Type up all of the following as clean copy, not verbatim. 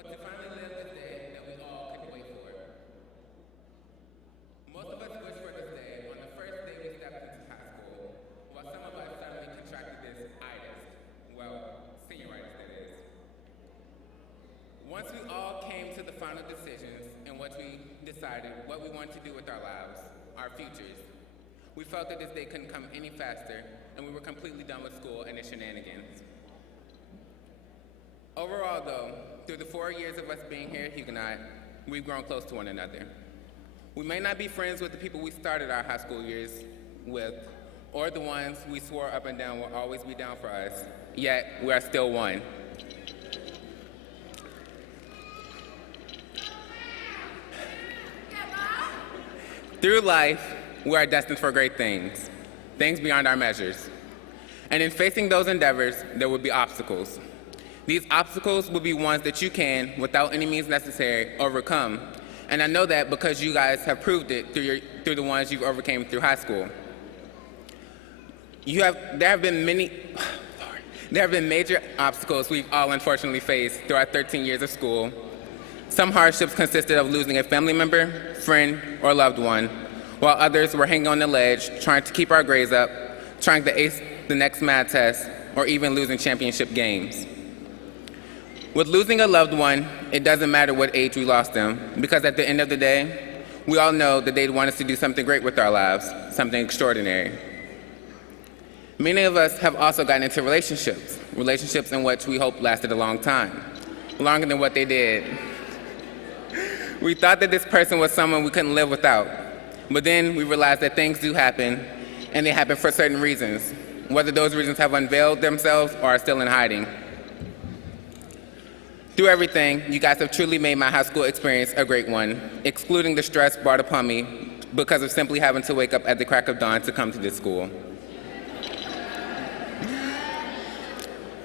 but to finally live this day that we all couldn't wait for. Most of us wish for this day on the first day we stepped into high school, while some of us suddenly contracted this itis, well, senioritis that is. Once we all came to the final decisions in which we decided what we wanted to do with our lives, our futures, we felt that this day couldn't come any faster, and we were completely done with school and its shenanigans. Overall, though, through the 4 years of us being here at Huguenot, we've grown close to one another. We may not be friends with the people we started our high school years with, or the ones we swore up and down will always be down for us, yet we are still one. Through life, we are destined for great things, things beyond our measures. And in facing those endeavors, there will be obstacles. These obstacles will be ones that you can, without any means necessary, overcome. And I know that because you guys have proved it through the ones you've overcame through high school. There have been major obstacles we've all unfortunately faced through our 13 years of school. Some hardships consisted of losing a family member, friend, or loved one, while others were hanging on the ledge, trying to keep our grades up, trying to ace the next math test, or even losing championship games. With losing a loved one, it doesn't matter what age we lost them, because at the end of the day, we all know that they'd want us to do something great with our lives, something extraordinary. Many of us have also gotten into relationships in which we hope lasted a long time, longer than what they did. We thought that this person was someone we couldn't live without, but then we realized that things do happen, and they happen for certain reasons, whether those reasons have unveiled themselves or are still in hiding. Through everything, you guys have truly made my high school experience a great one, excluding the stress brought upon me because of simply having to wake up at the crack of dawn to come to this school.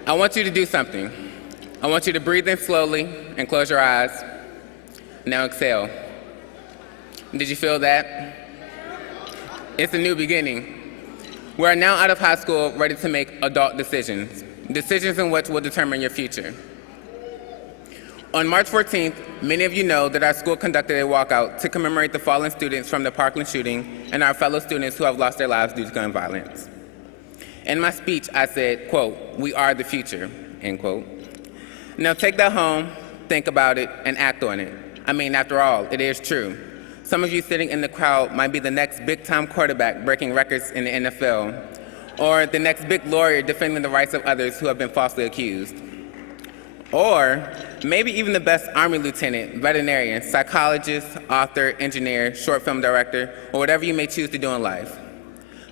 I want you to do something. I want you to breathe in slowly and close your eyes. Now exhale. Did you feel that? It's a new beginning. We are now out of high school, ready to make adult decisions in which will determine your future. On March 14th, many of you know that our school conducted a walkout to commemorate the fallen students from the Parkland shooting and our fellow students who have lost their lives due to gun violence. In my speech, I said, quote, "We are the future," end quote. Now take that home, think about it, and act on it. I mean, after all, it is true. Some of you sitting in the crowd might be the next big-time quarterback breaking records in the NFL, or the next big lawyer defending the rights of others who have been falsely accused. Or maybe even the best Army lieutenant, veterinarian, psychologist, author, engineer, short film director, or whatever you may choose to do in life.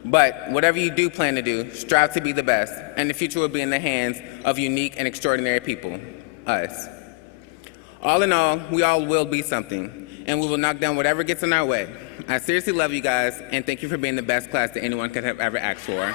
But whatever you do plan to do, strive to be the best, and the future will be in the hands of unique and extraordinary people, us. All in all, we all will be something, and we will knock down whatever gets in our way. I seriously love you guys, and thank you for being the best class that anyone could have ever asked for.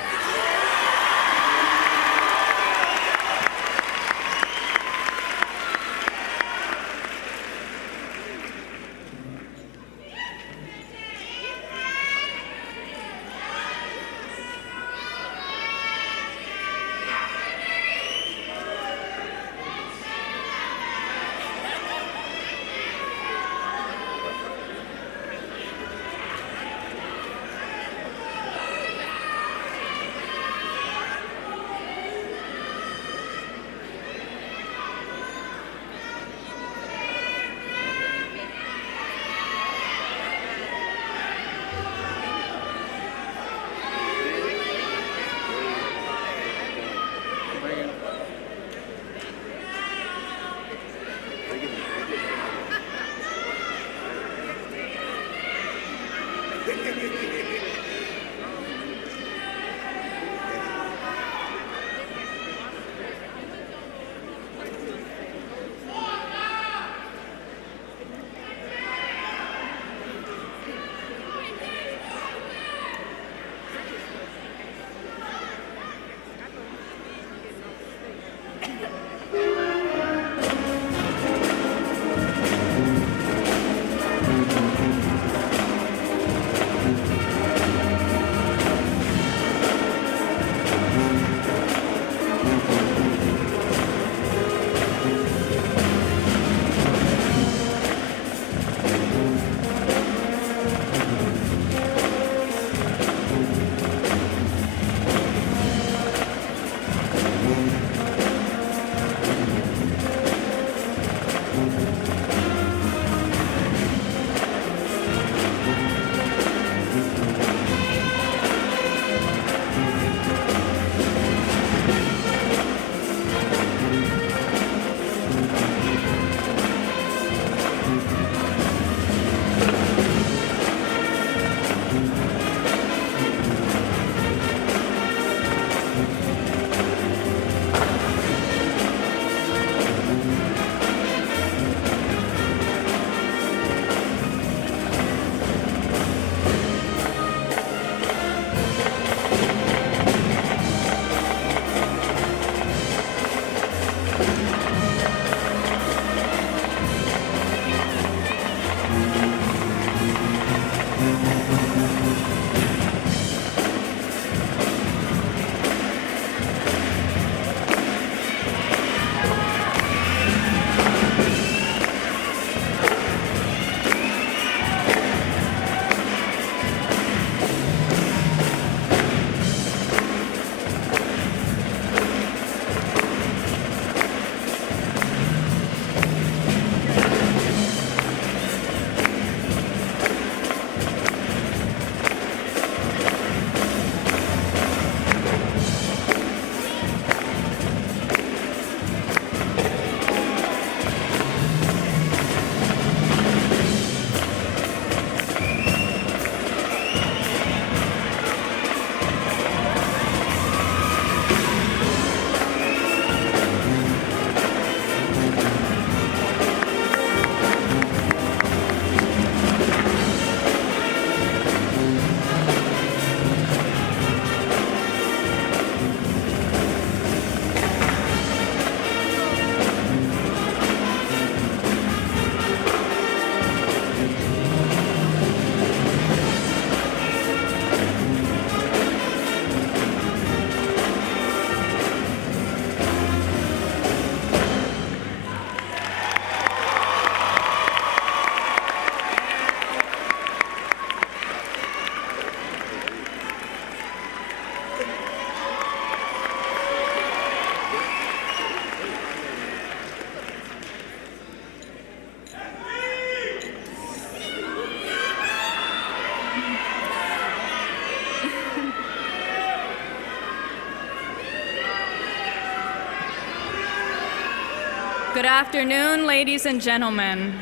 Good afternoon, ladies and gentlemen.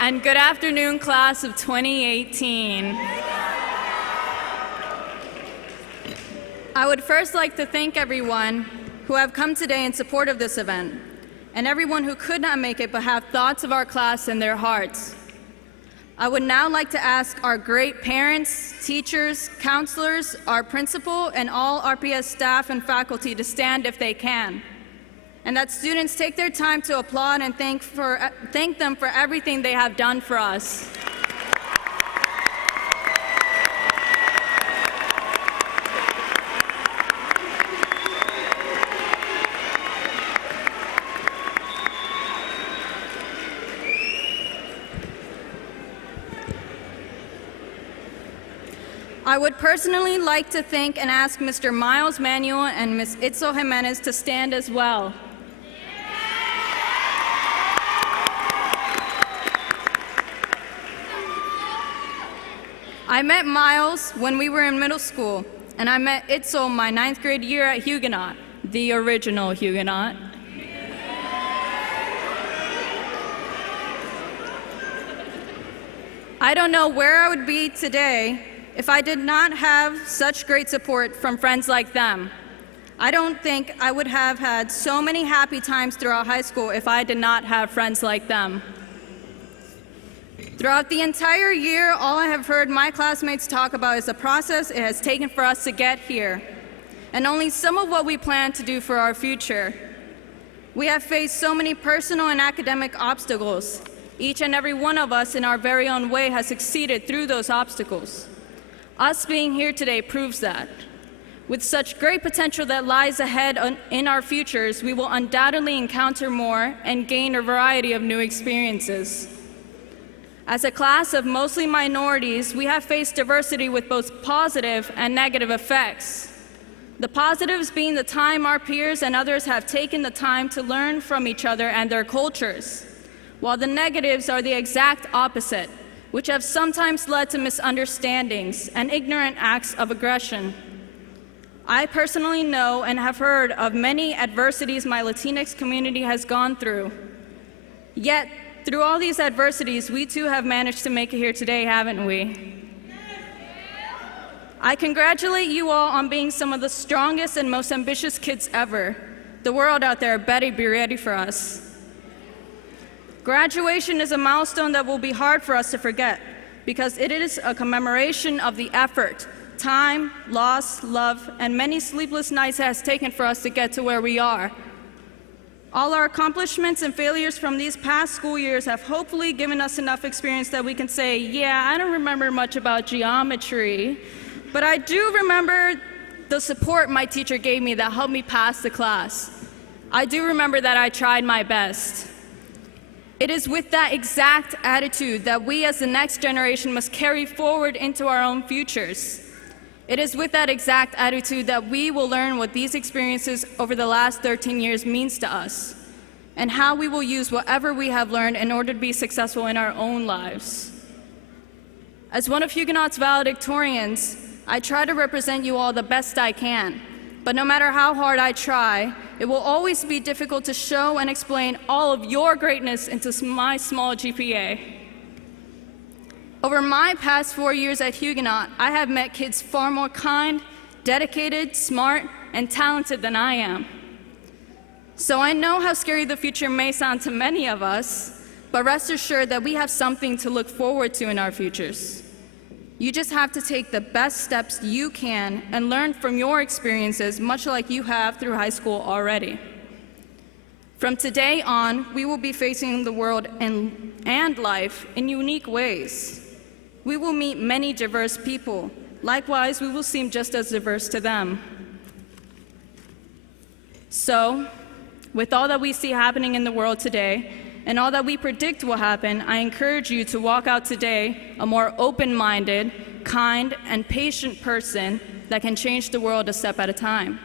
And good afternoon, class of 2018. I would first like to thank everyone who have come today in support of this event, and everyone who could not make it but have thoughts of our class in their hearts. I would now like to ask our great parents, teachers, counselors, our principal, and all RPS staff and faculty to stand if they can, and that students take their time to applaud and thank them for everything they have done for us. I would personally like to thank and ask Mr. Miles Manuel and Ms. Itzel Jimenez to stand as well. I met Miles when we were in middle school, and I met Itzel my 9th grade year at Huguenot, the original Huguenot. I don't know where I would be today if I did not have such great support from friends like them. I don't think I would have had so many happy times throughout high school if I did not have friends like them. Throughout the entire year, all I have heard my classmates talk about is the process it has taken for us to get here, and only some of what we plan to do for our future. We have faced so many personal and academic obstacles. Each and every one of us in our very own way has succeeded through those obstacles. Us being here today proves that. With such great potential that lies ahead in our futures, we will undoubtedly encounter more and gain a variety of new experiences. As a class of mostly minorities, we have faced diversity with both positive and negative effects. The positives being the time our peers and others have taken the time to learn from each other and their cultures, while the negatives are the exact opposite, which have sometimes led to misunderstandings and ignorant acts of aggression. I personally know and have heard of many adversities my Latinx community has gone through. Yet, through all these adversities, we too have managed to make it here today, haven't we? I congratulate you all on being some of the strongest and most ambitious kids ever. The world out there better be ready for us. Graduation is a milestone that will be hard for us to forget because it is a commemoration of the effort, time, loss, love, and many sleepless nights it has taken for us to get to where we are. All our accomplishments and failures from these past school years have hopefully given us enough experience that we can say, yeah, I don't remember much about geometry, but I do remember the support my teacher gave me that helped me pass the class. I do remember that I tried my best. It is with that exact attitude that we as the next generation must carry forward into our own futures. It is with that exact attitude that we will learn what these experiences over the last 13 years means to us, and how we will use whatever we have learned in order to be successful in our own lives. As one of Huguenot's valedictorians, I try to represent you all the best I can, but no matter how hard I try, it will always be difficult to show and explain all of your greatness into my small GPA. Over my past 4 years at Huguenot, I have met kids far more kind, dedicated, smart, and talented than I am. So I know how scary the future may sound to many of us, but rest assured that we have something to look forward to in our futures. You just have to take the best steps you can and learn from your experiences, much like you have through high school already. From today on, we will be facing the world and life in unique ways. We will meet many diverse people. Likewise, we will seem just as diverse to them. So, with all that we see happening in the world today, and all that we predict will happen, I encourage you to walk out today a more open-minded, kind, and patient person that can change the world a step at a time.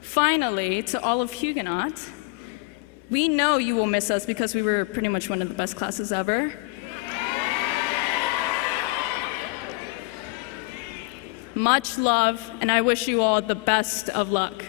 Finally, to all of Huguenot, we know you will miss us because we were pretty much one of the best classes ever. Much love, and I wish you all the best of luck.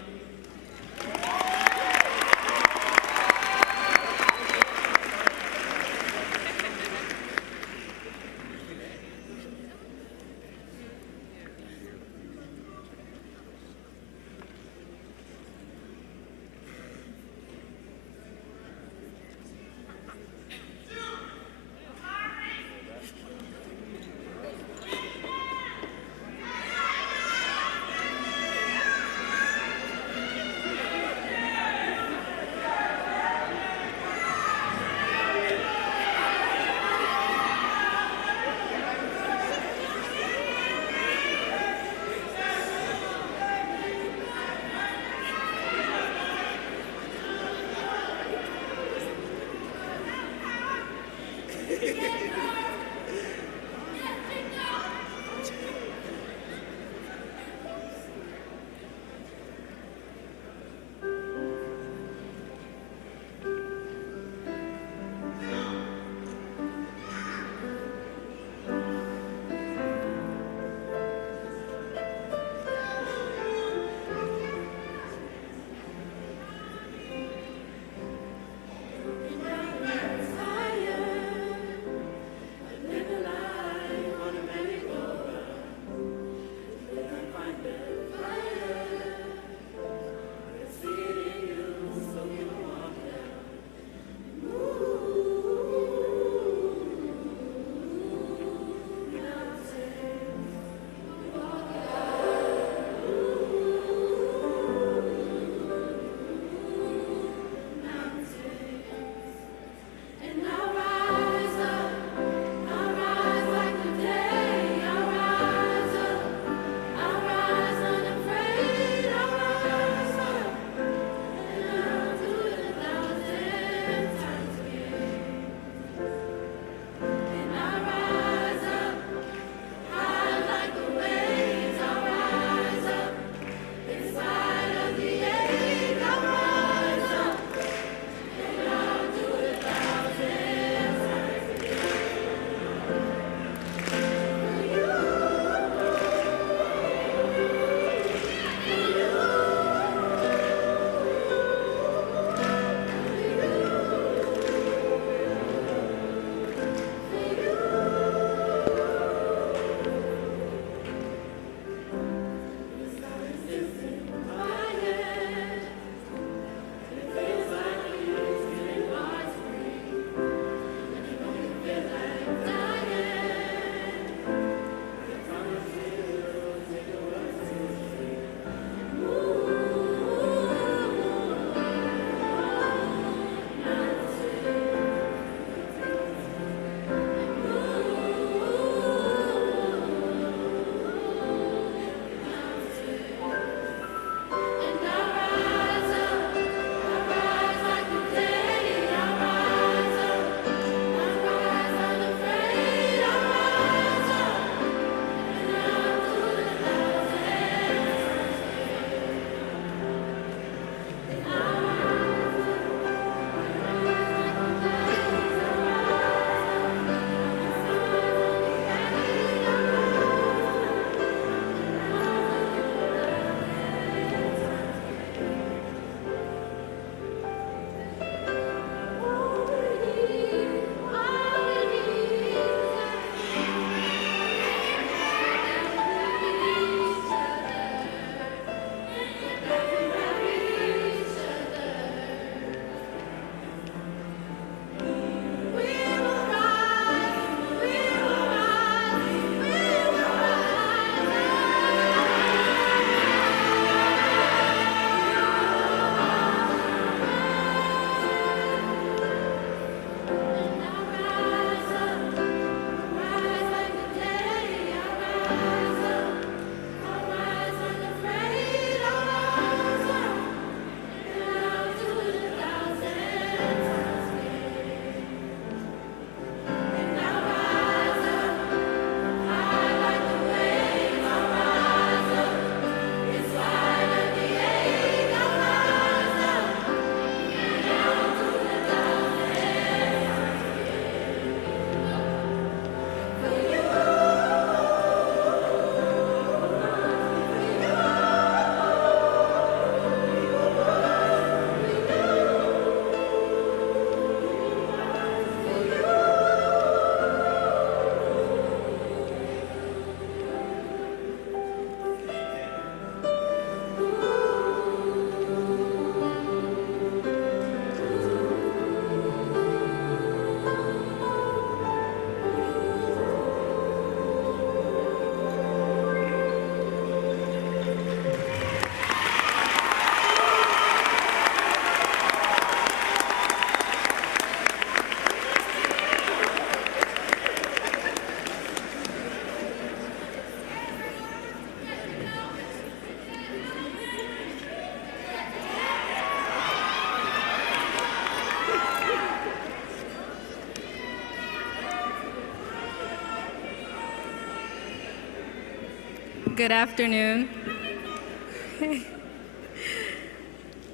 Good afternoon.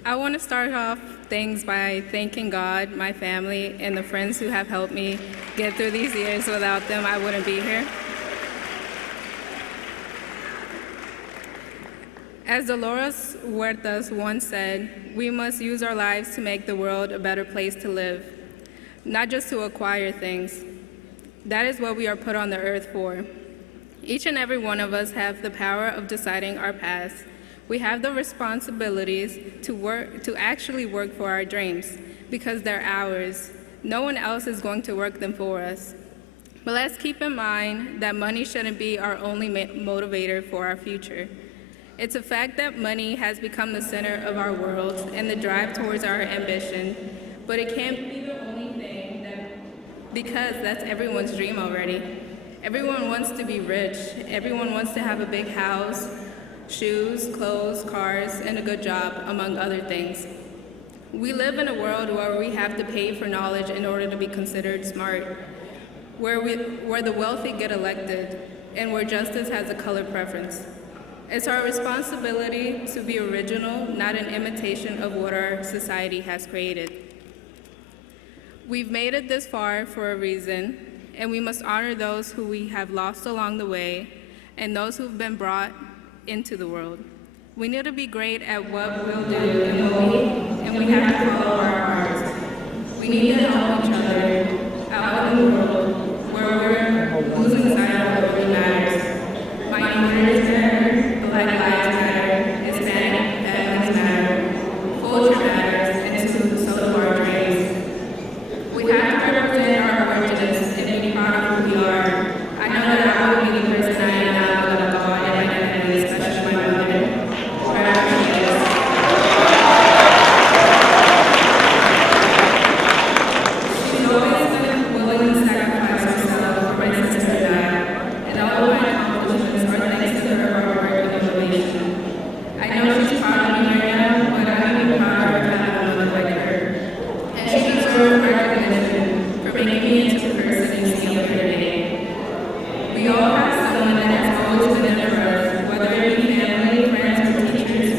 I want to start off things by thanking God, my family, and the friends who have helped me get through these years. Without them, I wouldn't be here. As Dolores Huertas once said, we must use our lives to make the world a better place to live, not just to acquire things. That is what we are put on the earth for. Each and every one of us have the power of deciding our paths. We have the responsibilities to actually work for our dreams because they're ours. No one else is going to work them for us. But let's keep in mind that money shouldn't be our only motivator for our future. It's a fact that money has become the center of our world and the drive towards our ambition, but it can't be the only thing because that's everyone's dream already. Everyone wants to be rich. Everyone wants to have a big house, shoes, clothes, cars, and a good job, among other things. We live in a world where we have to pay for knowledge in order to be considered smart, where the wealthy get elected, and where justice has a color preference. It's our responsibility to be original, not an imitation of what our society has created. We've made it this far for a reason, and we must honor those who we have lost along the way and those who've been brought into the world. We need to be great at what we'll do and we have to follow our hearts. We need to help each other out in the world where we're losing sight of what really matters. Minorities matter, Black lives matter, Hispanic families matter, culture matters, and so do our dreams. We have to represent our origins and be proud of who we are. I know that I will be the person I am now without God and my family, especially my mother, wherever she is. She's always been willing to sacrifice herself for my sister and I, and all of my accomplishments are thanks to her hard work and motivation. I know she's proud of me right now, but I'm even prouder of having a mother like her. And she deserves recognition for making me into the person you see up here today. We all have someone that has always been there for us, whether it be family, friends, or teachers,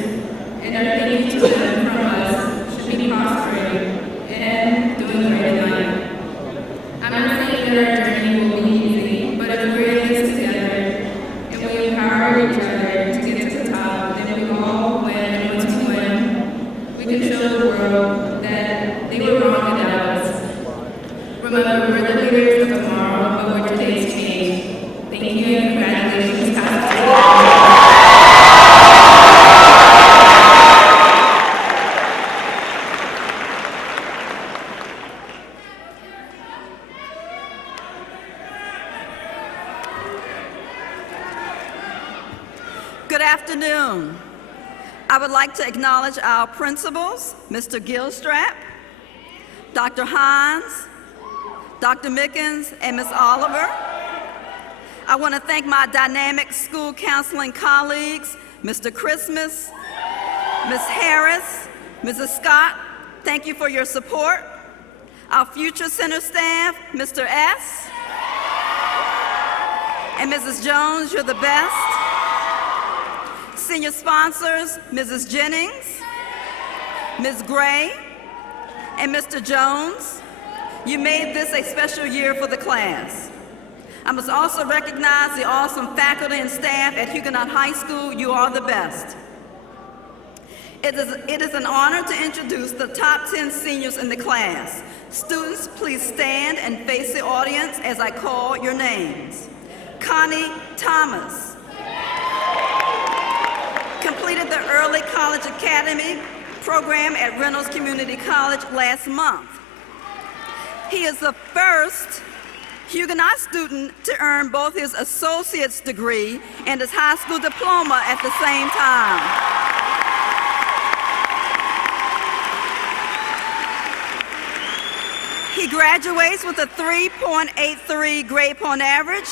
and our thank you to them from us should be prospering and doing great in life. I'm not saying that our journey will be easy, but if we're in this together and we empower each other to get to the top, then we all win, and once we win, we can show the world that they were wrong without us. Remember, we're the leaders of tomorrow, but we're today's change. Thank you and congratulations, Pastor. Good afternoon. I would like to acknowledge our principals, Mr. Gilstrap, Dr. Hines, Dr. Mickens, and Ms. Oliver. I want to thank my dynamic school counseling colleagues, Mr. Christmas, Ms. Harris, Mrs. Scott, thank you for your support. Our future center staff, Mr. S. and Mrs. Jones, you're the best. Senior sponsors, Mrs. Jennings, Ms. Gray, and Mr. Jones, you made this a special year for the class. I must also recognize the awesome faculty and staff at Huguenot High School. You are the best. It is an honor to introduce the top 10 seniors in the class. Students, please stand and face the audience as I call your names. Connie Thomas completed the Early College Academy program at Reynolds Community College last month. He is the first Huguenot student to earn both his associate's degree and his high school diploma at the same time. He graduates with a 3.83 grade point average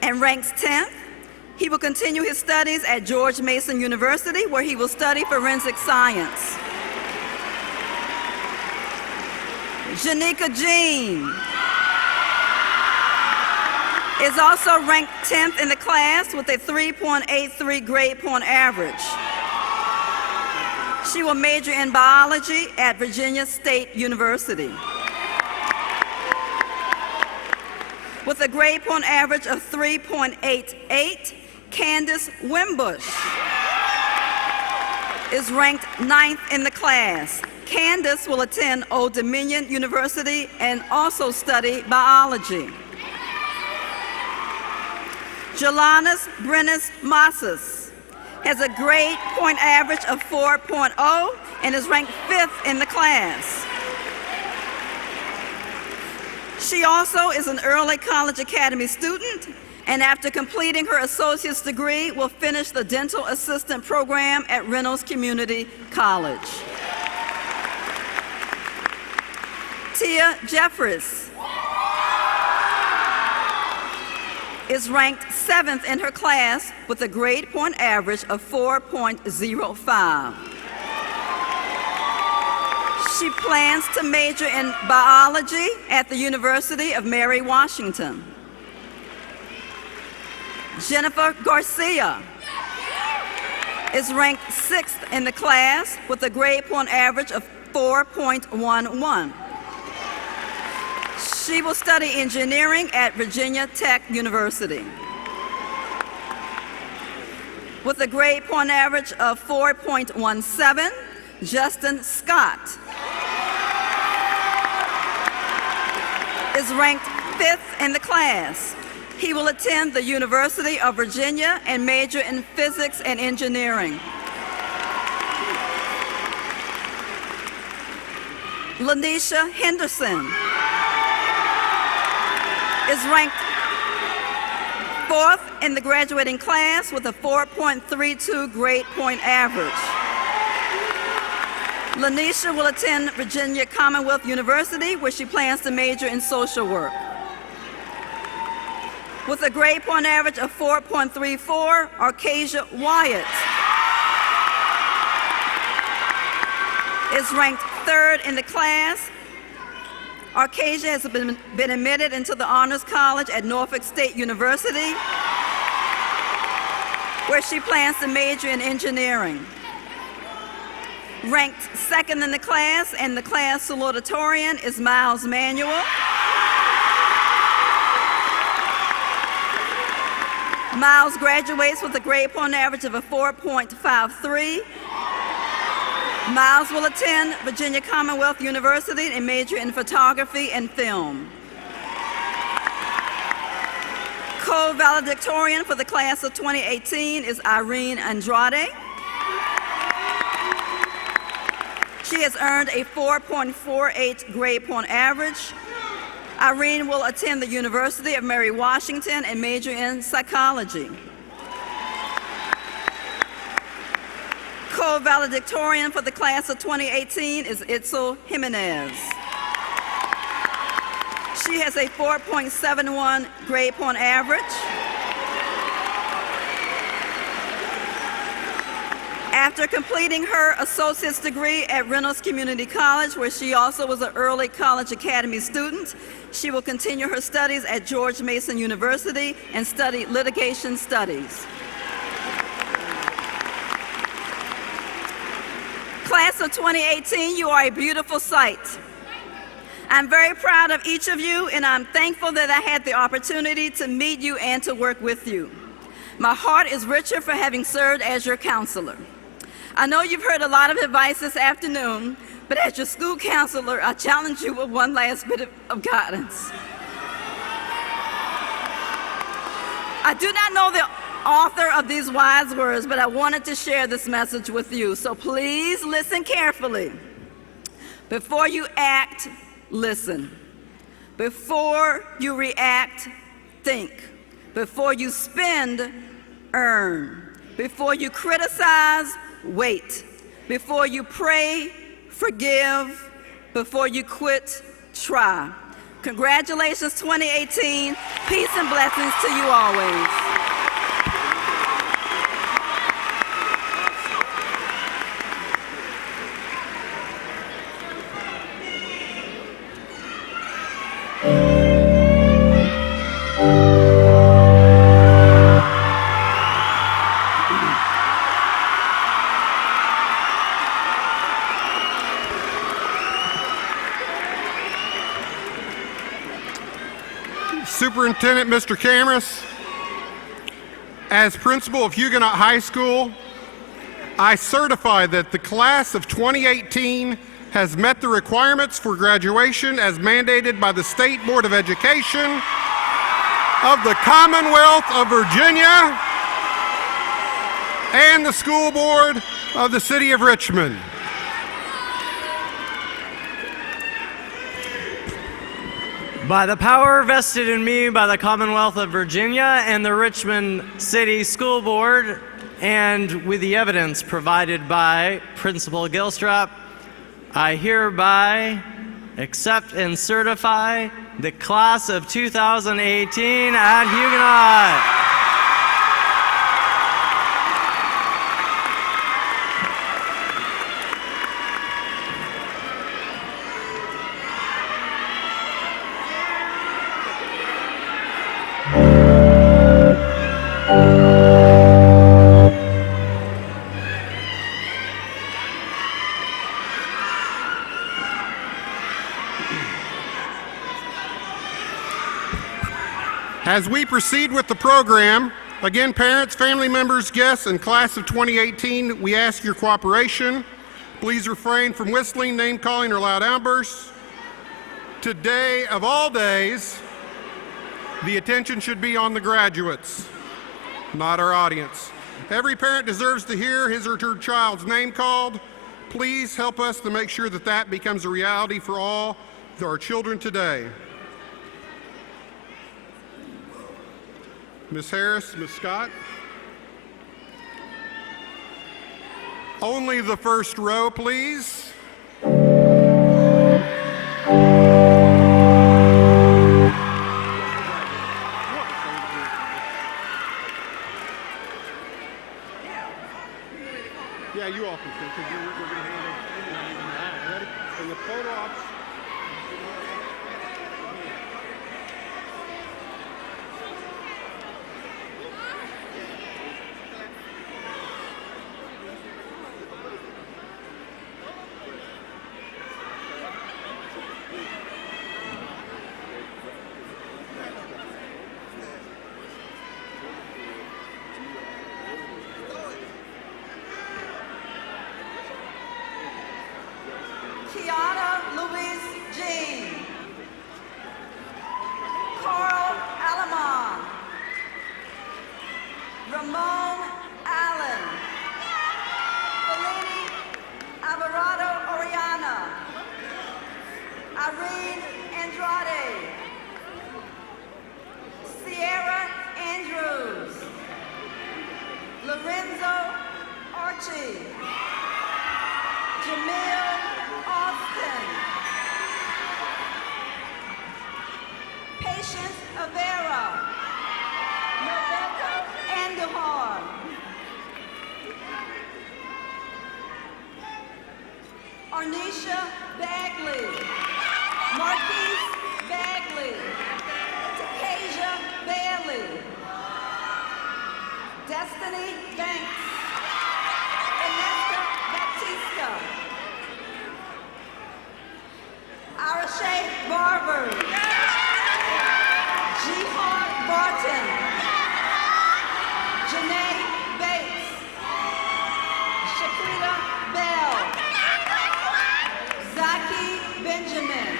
and ranks 10th. He will continue his studies at George Mason University, where he will study forensic science. Janika Jean is also ranked 10th in the class with a 3.83 grade point average. She will major in biology at Virginia State University. With a grade point average of 3.88, Candace Wimbush is ranked 9th in the class. Candace will attend Old Dominion University and also study biology. Jalanis Brennis Massas has a grade point average of 4.0 and is ranked 5th in the class. She also is an Early College Academy student, and after completing her associate's degree, will finish the dental assistant program at Reynolds Community College. Tia Jeffries is ranked 7th in her class with a grade point average of 4.05. She plans to major in biology at the University of Mary Washington. Jennifer Garcia is ranked 6th in the class with a grade point average of 4.11. She will study engineering at Virginia Tech University. With a grade point average of 4.17, Justin Scott is ranked 5th in the class. He will attend the University of Virginia and major in physics and engineering. Lanisha Henderson is ranked 4th in the graduating class with a 4.32 grade point average. Lanisha will attend Virginia Commonwealth University, where she plans to major in social work. With a grade point average of 4.34, Arcasia Wyatt is ranked 3rd in the class. Arcasia has been admitted into the Honors College at Norfolk State University, where she plans to major in engineering. Ranked 2nd in the class and the class salutatorian is Miles Manuel. Miles graduates with a grade point average of a 4.53. Miles will attend Virginia Commonwealth University and major in photography and film. Co-Valedictorian for the class of 2018 is Irene Andrade. She has earned a 4.48 grade point average. Irene will attend the University of Mary Washington and major in psychology. Co-Valedictorian for the class of 2018 is Itzel Jimenez. She has a 4.71 grade point average. After completing her associate's degree at Reynolds Community College, where she also was an early college academy student, she will continue her studies at George Mason University and study litigation studies. Class of 2018, you are a beautiful sight. I'm very proud of each of you, and I'm thankful that I had the opportunity to meet you and to work with you. My heart is richer for having served as your counselor. I know you've heard a lot of advice this afternoon, but as your school counselor, I challenge you with one last bit of guidance. I do not know the author of these wise words, but I wanted to share this message with you. So please listen carefully. Before you act, listen. Before you react, think. Before you spend, earn. Before you criticize, wait. Before you pray, forgive. Before you quit, try. Congratulations, 2018. Peace and blessings to you always. Superintendent Mr. Cameras, as principal of Huguenot High School, I certify that the class of 2018 has met the requirements for graduation as mandated by the State Board of Education of the Commonwealth of Virginia and the School Board of the City of Richmond. By the power vested in me by the Commonwealth of Virginia and the Richmond City School Board, and with the evidence provided by Principal Gilstrap, I hereby accept and certify the class of 2018 at Huguenot. As we proceed with the program, again, parents, family members, guests, and class of 2018, we ask your cooperation. Please refrain from whistling, name calling, or loud outbursts. Today, of all days, the attention should be on the graduates, not our audience. Every parent deserves to hear his or her child's name called. Please help us to make sure that that becomes a reality for all our children today. Ms. Harris, Ms. Scott. Only the first row, please. Yeah, you all can sit, because we're going to handle it. Ready? And the photo ops. Irene, Andrade, Andrews, Lorenzo Archie, Jamil Austin, Patience Avera, Rebecca Andujar, Arnisha Bagley, Marquise Bagley, Takasia Bailey, Destiny Banks, Vanessa Baptista, Arashay Barber, Jihad Barton, Janae Bates, Shaquita Bell, Zaki Benjamin,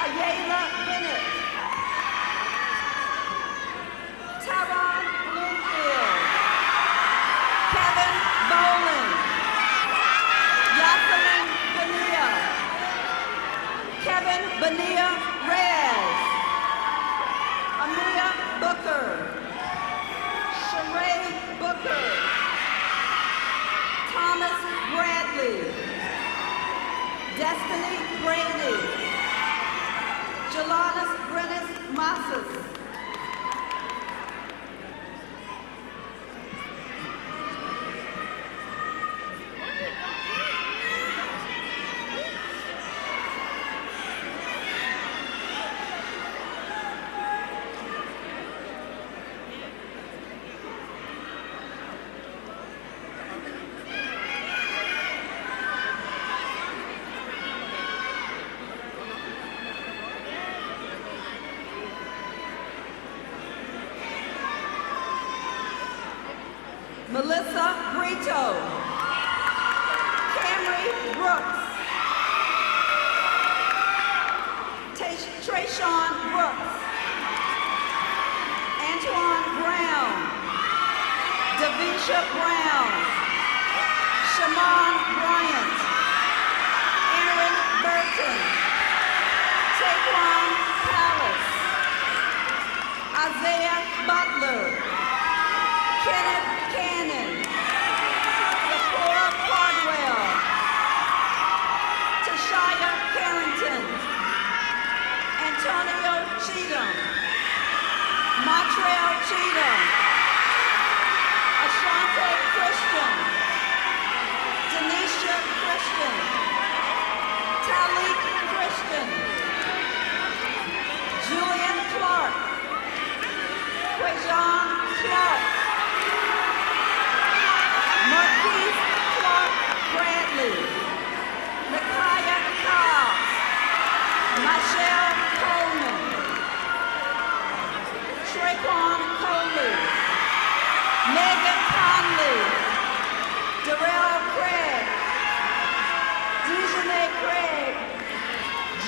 Ayala Bennett, Tyron Bloomfield, Kevin Boland, Jocelyn Bonilla, Kevin Bonilla Reyes, Amia Booker, Sheree Booker, Thomas Bradley, Destiny Brady, Jalanis Brennis Massas, Melissa Brito, Camry Brooks, Trayshawn Brooks, Antoine Brown, Davisha Brown, Shaman Bryant, Aaron Burton, Taquan Palace, Isaiah Butler, Kenneth Cannon, Sephora Cardwell, Tashia Carrington,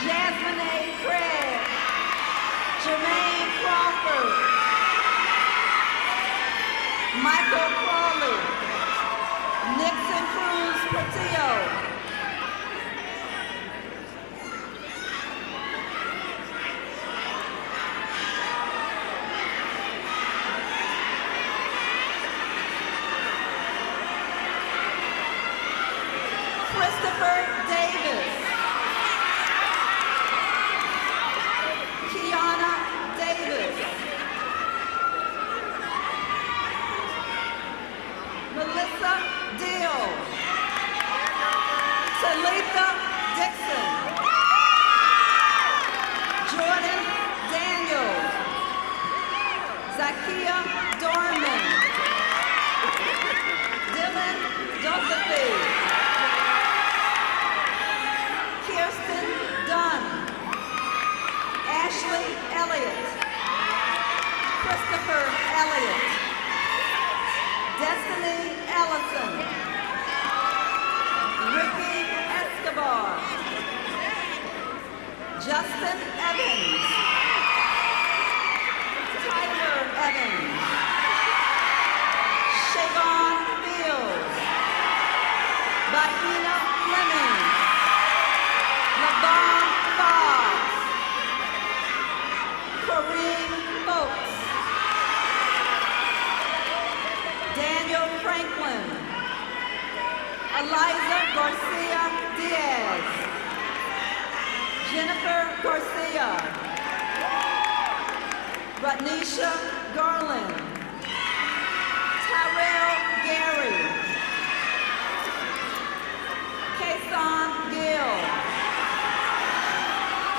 Jasmine A. Craig, Jermaine Crawford, Michael Crawley, Nixon Cruz Portillo, Christopher Davis, Kiana Davis, Melissa Deal, Talitha Dixon, Jordan Daniels, Zakia Dorman, Dylan Josephine, Kirsten Dunn, Ashley Elliott, Christopher Elliott, Destiny Ellison, Ricky Escobar, Justin Evans, Tyler Evans, Shavon Fields, Bahina Fleming, LaVon Fox, Kareem Folks, Daniel Franklin, Eliza Garcia Diaz, Jennifer Garcia, Ratnisha Garland, Tyrell Gary, Kason Gill,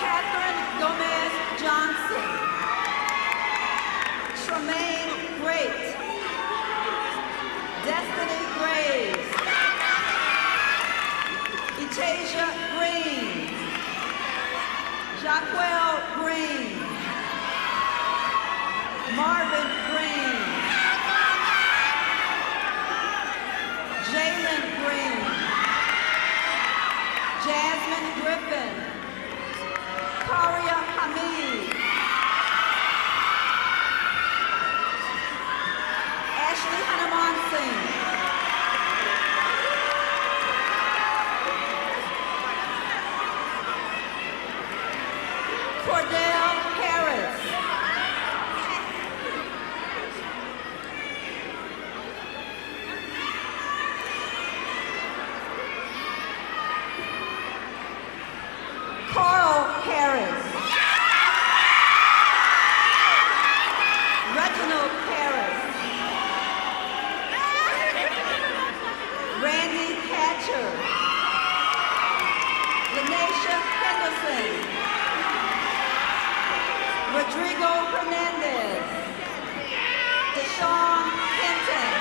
Catherine Gomez Johnson, Tremaine Great, Destiny Graves, Itasia Green, Jaquel Green, Marvin Green, Jalen Green, Jasmine Griffin, Karia Hamid, Ashley Hanuman Singh, Cordell Harris, Carl Harris, Reginald Harris, Randy Hatcher, Lanesha Henderson, Rodrigo Hernandez, Deshaun Hinton,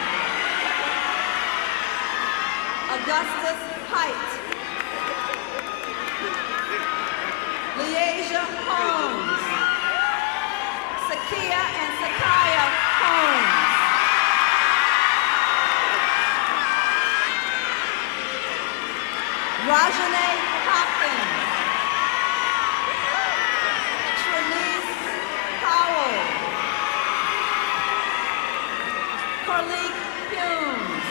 Augustus Height, Leasia Holmes, Sakia and Sakaya Holmes, Rajane Hopkins, Trinice Powell, Carlique Humes,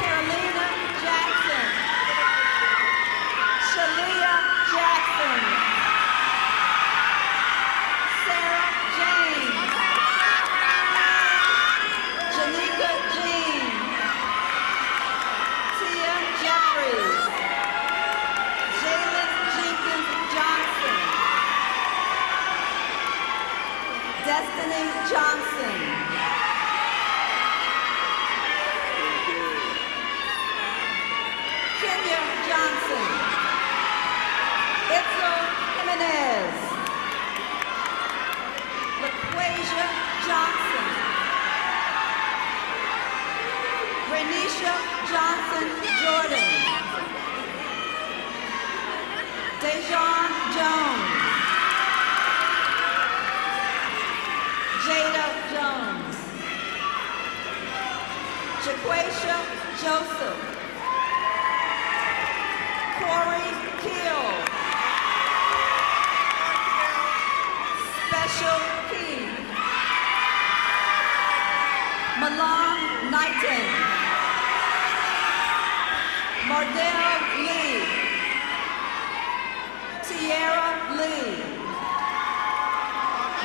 Carolina Jackson, Shalia Jackson, Sarah James, Janika Jean, Tia Jeffries, Jalen Jenkins Johnson, Destiny Johnson, Kenya Johnson, Itzel Jimenez, LaQuasia Johnson, Renisha Johnson Jordan, Dejon Jones, Jada Jones, Jaquasia Joseph, Corey Keel, Mardell Lee. Tierra Lee.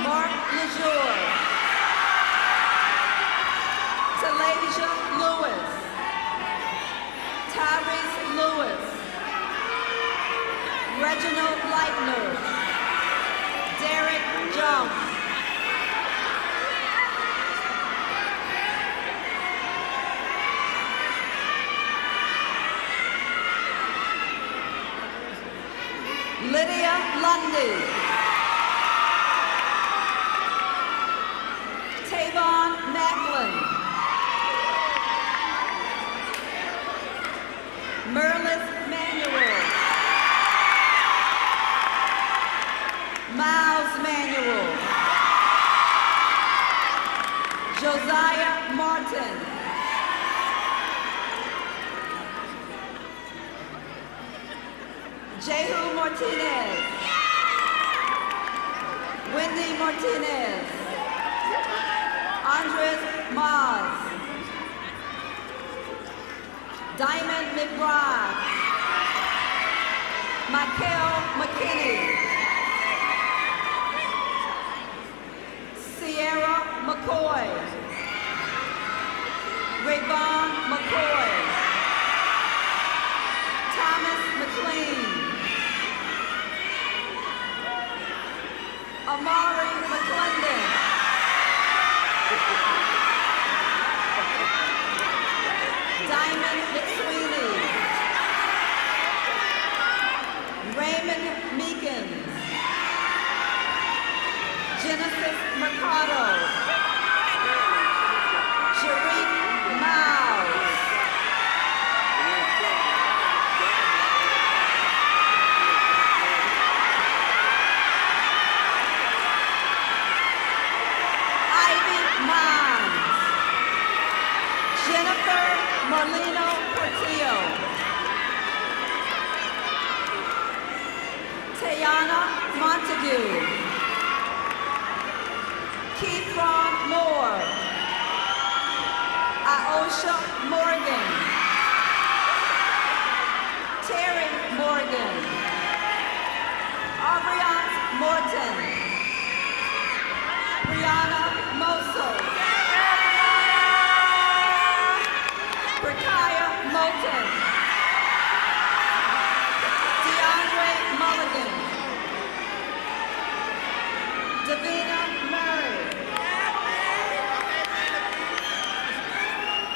Mark LeJour. Talasia Lewis. Tyrese Lewis. Reginald Leitner. Derek Jones. Lydia Lundy. Tavon Macklin. Merlis Manuel. Miles Manuel. Josiah Martin. Jehu Martinez. Wendy Martinez. Andres Maz. Diamond McBride. Michael McKinney. Sierra McCoy. Rayvon McCoy. Thomas McLean. Amari McClendon. Diamond McSweeney. Raymond Meekins. Genesis Mercado. Sharik Miles. Ivy Mons. Jennifer Marlino Portillo. Tayana Montague. Keithron Moore. Aosha Morgan. Terry Morgan. Aubriance Morton. Brianna Moso. Prakaya Moulton. DeAndre Mulligan. Davina Murray.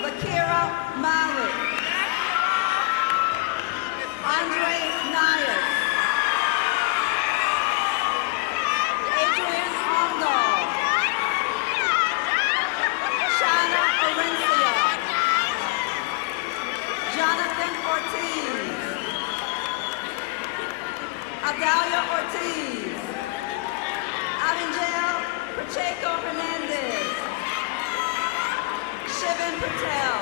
Lakira Malik. Andre Nias. Adrian Ondal. Shana Orencia. Jonathan Ortiz. Adalia Ortiz. Avangel Pacheco Hernandez. Shivan Patel.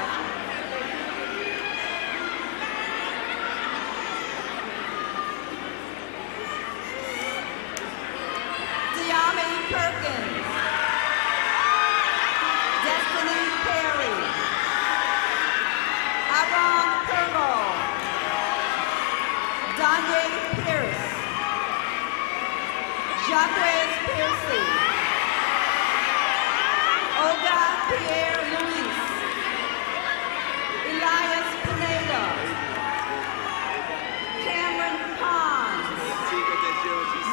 Diami Perkins. Destiny Perry. Aaron Pergol. Danye Pierce. Jacques Piercy. Olga Pierre Luis. Elias Pineda. Cameron Pons.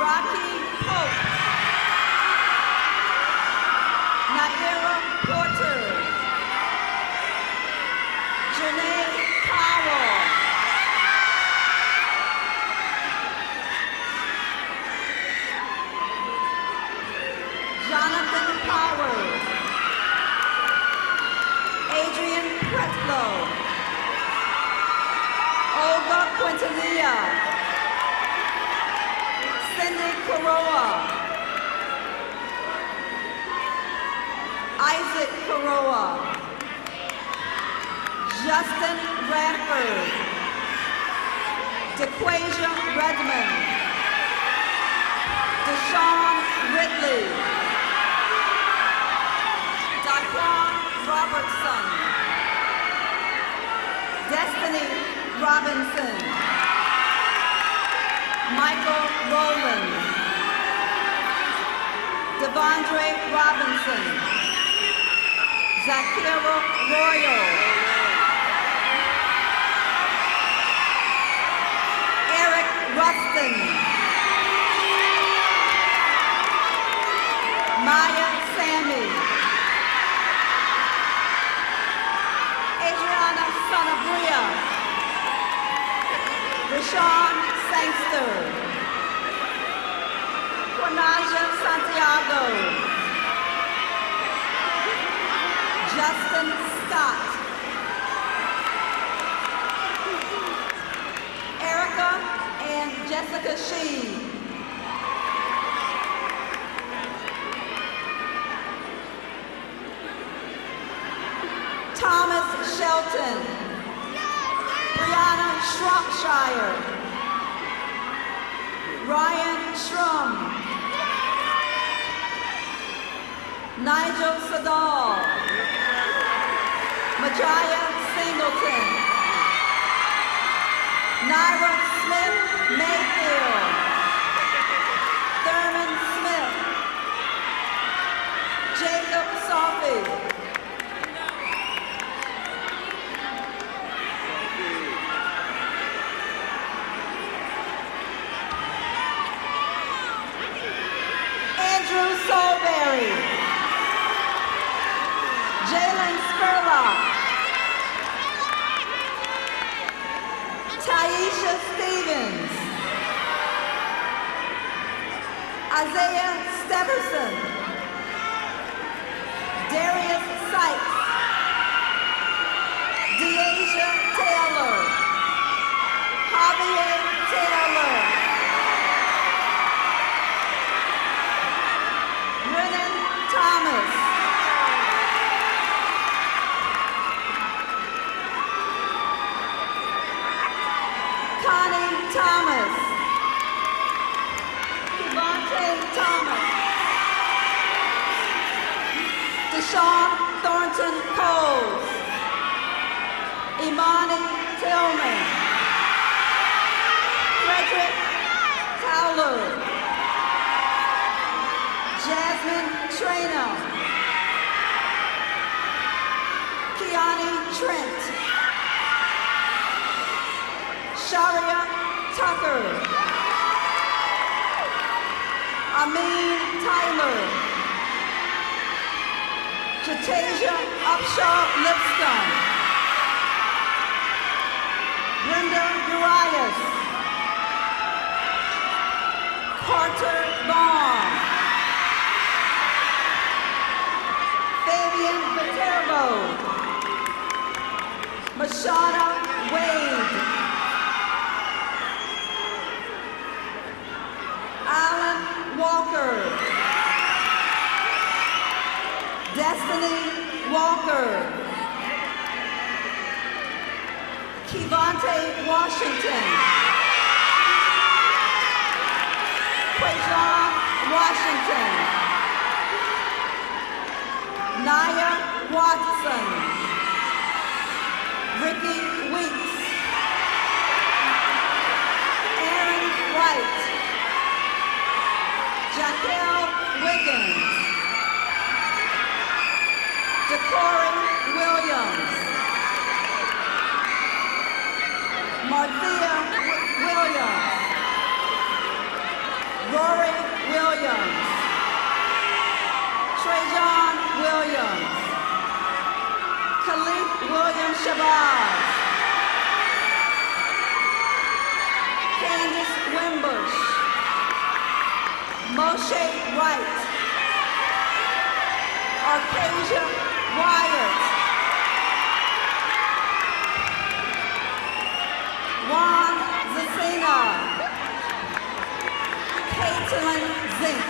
Rocky Pope. Naira Porter. Janae Powell. Jonathan Powers. Adrian Pretlow. Olga Quintanilla. Cindy Coroa. Isaac Coroa. Justin Radford. DeQuasia Redmond. Deshaun Ridley. Daquan Robertson. Destiny Robinson. Michael Rowland. Devondre Robinson. Zakira Royal. Eric Rustin. Maya Sammy. Adriana Sanabria. Rashawn Sangster. Quanaja Santiago. Justin Scott. Erica and Jessica Sheen. Thomas Shelton. Brianna Shropshire. Ryan Schrum. Nigel Sadal. Majaya Singleton. Naira Smith Mayfield. Thurman Smith. Jacob Sophie. Andrew Solberry. Jalen Spurlock. Taisha Stevens. Isaiah Steverson. Darius Sykes. Deasia Taylor. Javier Taylor. Brennan Thomas. Connie Thomas. Devontae Thomas. Deshaun Thornton Coles. Imani Tillman. Frederick Towler. Jasmine Trainer. Kiani Trent. Sharia Tucker. Amin Tyler. Jatasia Upshaw Lipscomb. Brenda Urias. Carter Vaughn. Fabian Viterbo. Mashana Wade. Alan Walker. Destiny Walker. Kevontae Washington. Quajon Washington. Naya Watson. Ricky Weeks. Aaron Wright. Jaquel Wiggins. Decory Williams. Marthea Williams. Rory Williams. Trajan Williams. Khalif William Shabazz. Candace Wimbush. Moshe Wright. Arcasia Wyatt. Juan Zacina. Caitlin Zink.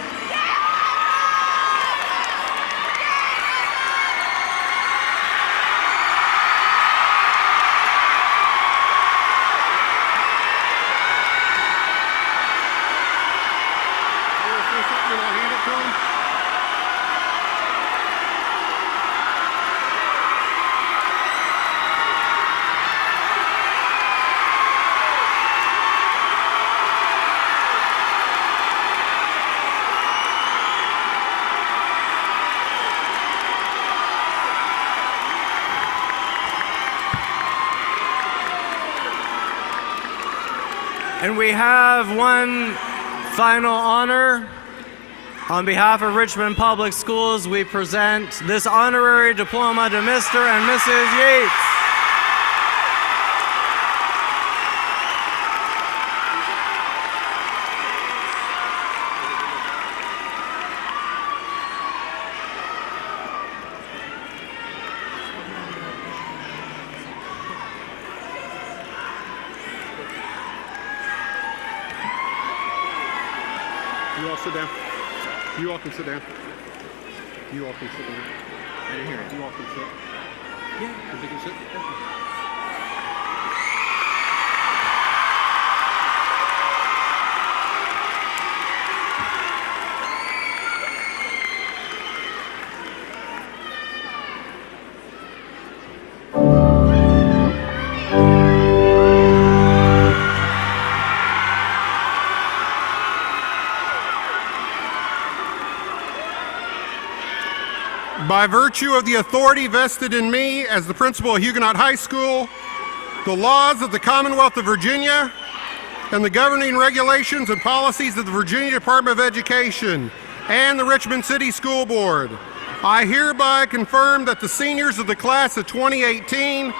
And we have one final honor. On behalf of Richmond Public Schools, we present this honorary diploma to Mr. and Mrs. Yates. You all sit down. You all can sit down. You all can sit down. I didn't hear it. You all can sit. Yeah. If you can sit. By virtue of the authority vested in me as the principal of Huguenot High School, the laws of the Commonwealth of Virginia, and the governing regulations and policies of the Virginia Department of Education and the Richmond City School Board, I hereby confirm that the seniors of the class of 2018,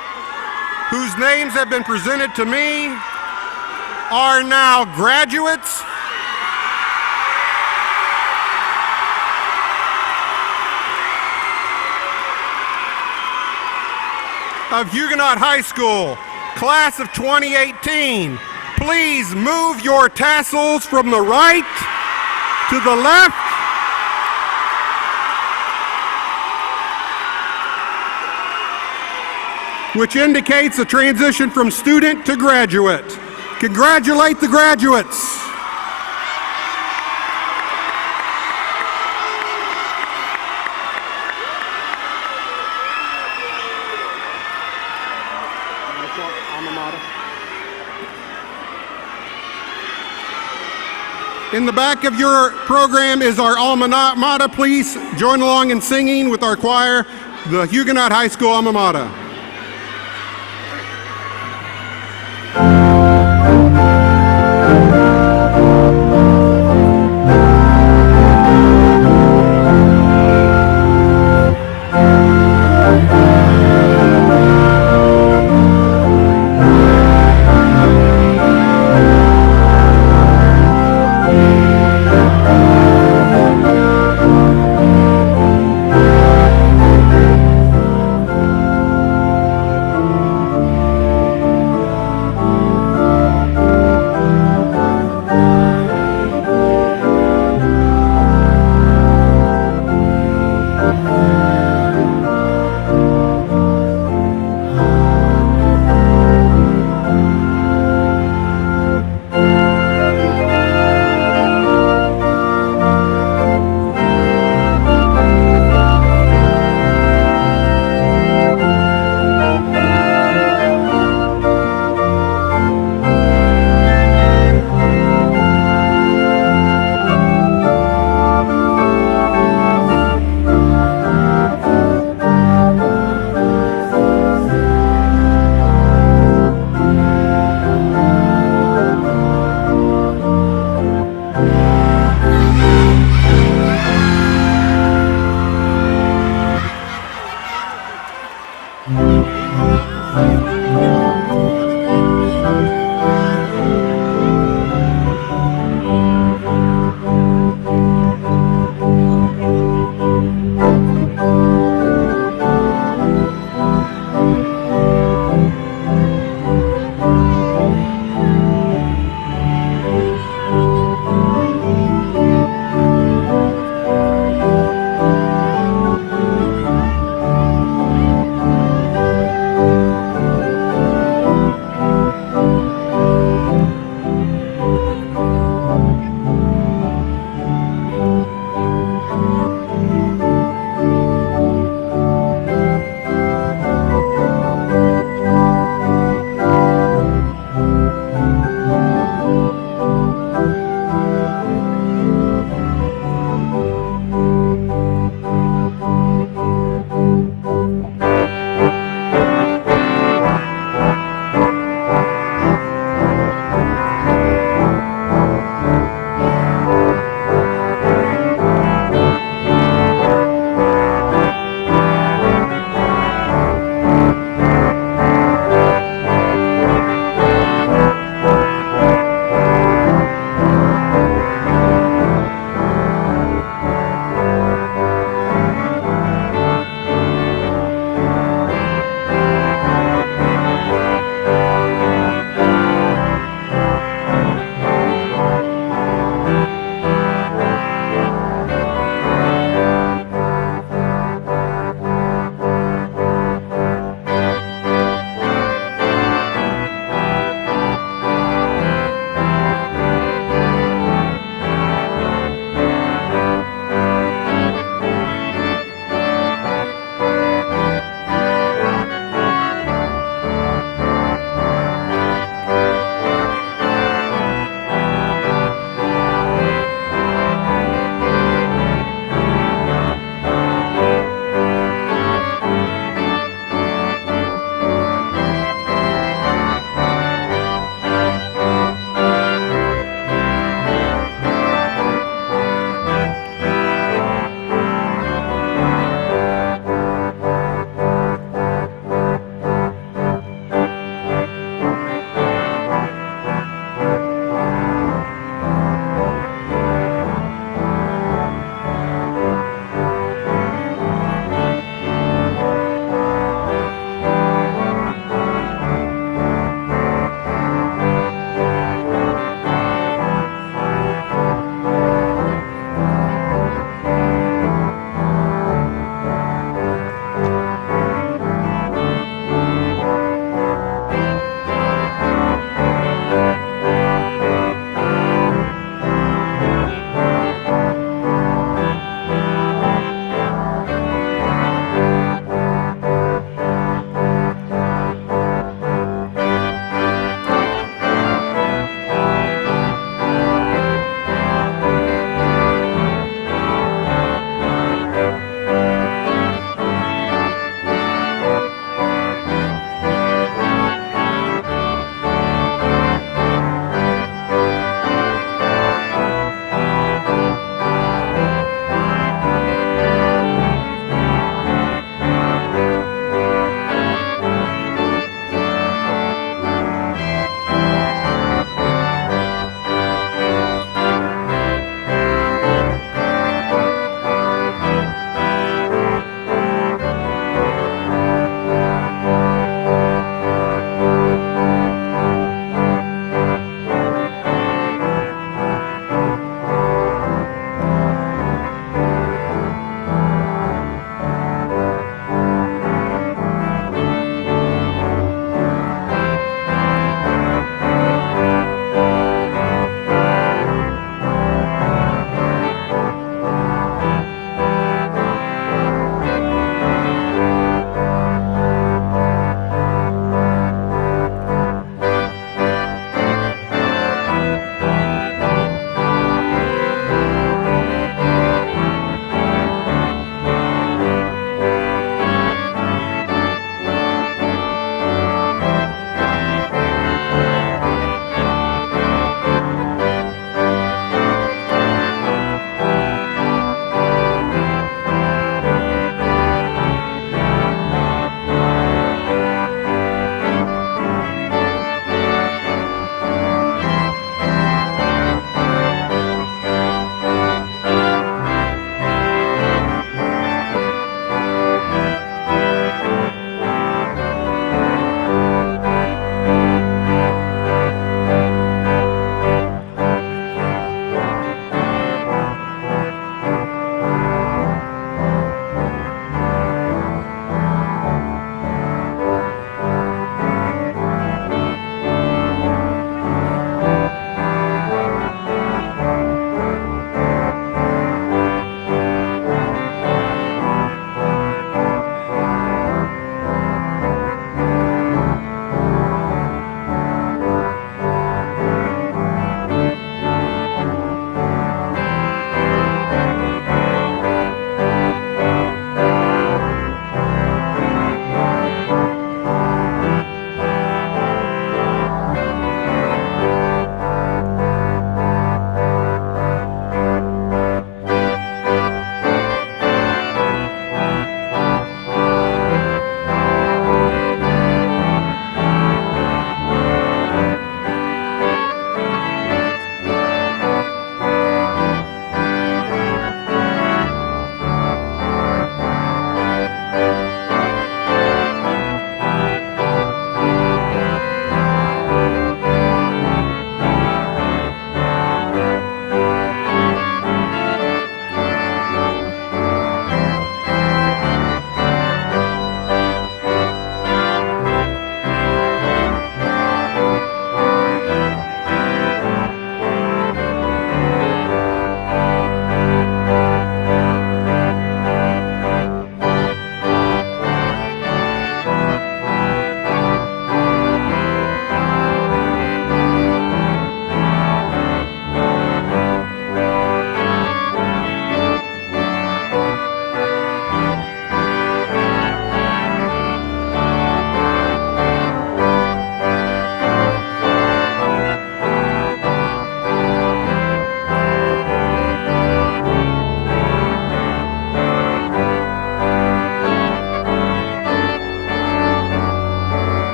whose names have been presented to me, are now graduates of Huguenot High School, class of 2018. Please move your tassels from the right to the left. Which indicates a transition from student to graduate. Congratulate the graduates. In the back of your program is our alma mater. Please join along in singing with our choir, the Huguenot High School alma mater.